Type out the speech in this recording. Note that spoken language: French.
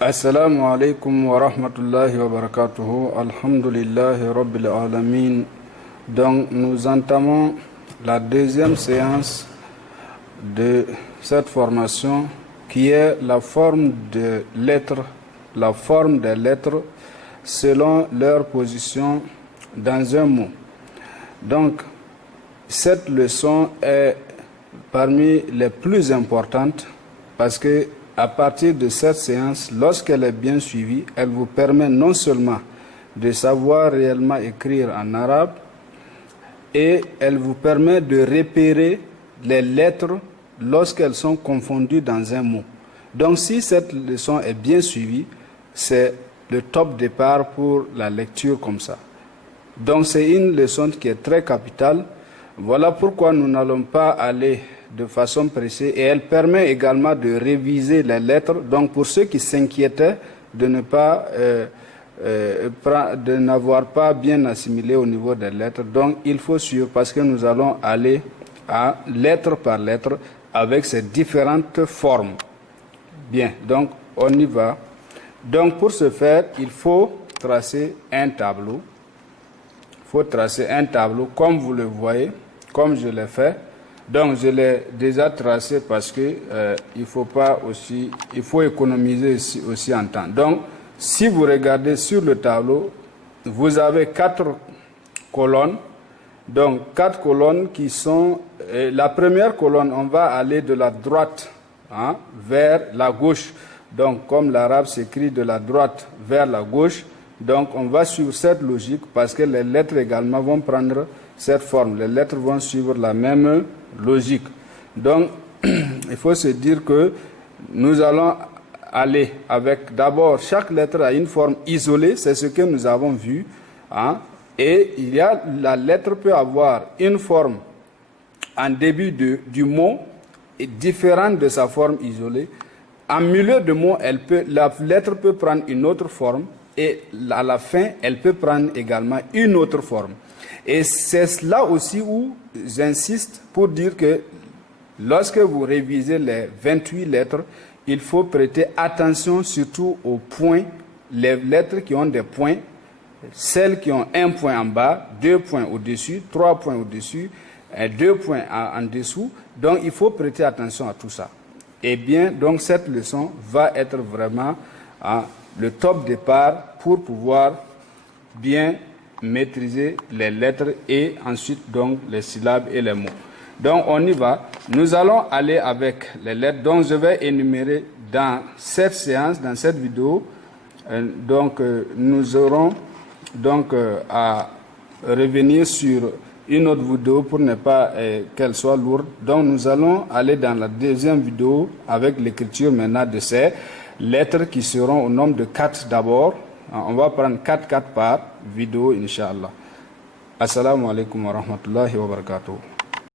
Assalamu alaikum wa rahmatullahi wa barakatuhu. Alhamdulillahi rabbil alamin. Donc nous entamons la deuxième séance de cette formation qui est la forme des lettres selon leur position dans un mot. Donc cette leçon est parmi les plus importantes parce que à partir de cette séance, lorsqu'elle est bien suivie, elle vous permet non seulement de savoir réellement écrire en arabe, et elle vous permet de repérer les lettres lorsqu'elles sont confondues dans un mot. Donc si cette leçon est bien suivie, c'est le top départ pour la lecture comme ça. Donc c'est une leçon qui est très capitale. Voilà pourquoi nous n'allons pas aller de façon pressée, et elle permet également de réviser les lettres. Donc pour ceux qui s'inquiétaient de ne pas de n'avoir pas bien assimilé au niveau des lettres, donc il faut suivre parce que nous allons aller à lettre par lettre avec ces différentes formes. Bien, donc on y va. Donc pour ce faire, il faut tracer un tableau. Il faut tracer un tableau comme vous le voyez, comme je l'ai fait. Donc je l'ai déjà tracé parce que il faut économiser aussi en temps. Donc si vous regardez sur le tableau, vous avez 4 colonnes. Donc 4 colonnes qui sont la première colonne, on va aller de la droite vers la gauche. Donc comme l'arabe s'écrit de la droite vers la gauche, donc on va suivre cette logique parce que les lettres également vont prendre cette forme. Les lettres vont suivre la même logique. Donc, il faut se dire que nous allons aller avec d'abord chaque lettre a une forme isolée, c'est ce que nous avons vu. Et la lettre peut avoir une forme en début du mot et différente de sa forme isolée. En milieu de mot, la lettre peut prendre une autre forme et à la fin, elle peut prendre également une autre forme. Et c'est là aussi où j'insiste pour dire que lorsque vous révisez les 28 lettres, il faut prêter attention surtout aux points, les lettres qui ont des points, celles qui ont un point en bas, 2 points au-dessus, 3 points au-dessus, 2 points en dessous. Donc il faut prêter attention à tout ça. Et bien, donc cette leçon va être vraiment le top départ pour pouvoir bien maîtriser les lettres et ensuite donc les syllabes et les mots. Donc on y va. Nous allons aller avec les lettres. Donc je vais énumérer dans cette séance, dans cette vidéo. Nous aurons donc à revenir sur une autre vidéo pour ne pas qu'elle soit lourde. Donc nous allons aller dans la deuxième vidéo avec l'écriture maintenant de ces lettres qui seront au nombre de 4 d'abord. On va prendre 4 par vidéo, Inch'Allah. Assalamu alaikum wa rahmatullahi wa barakatuh.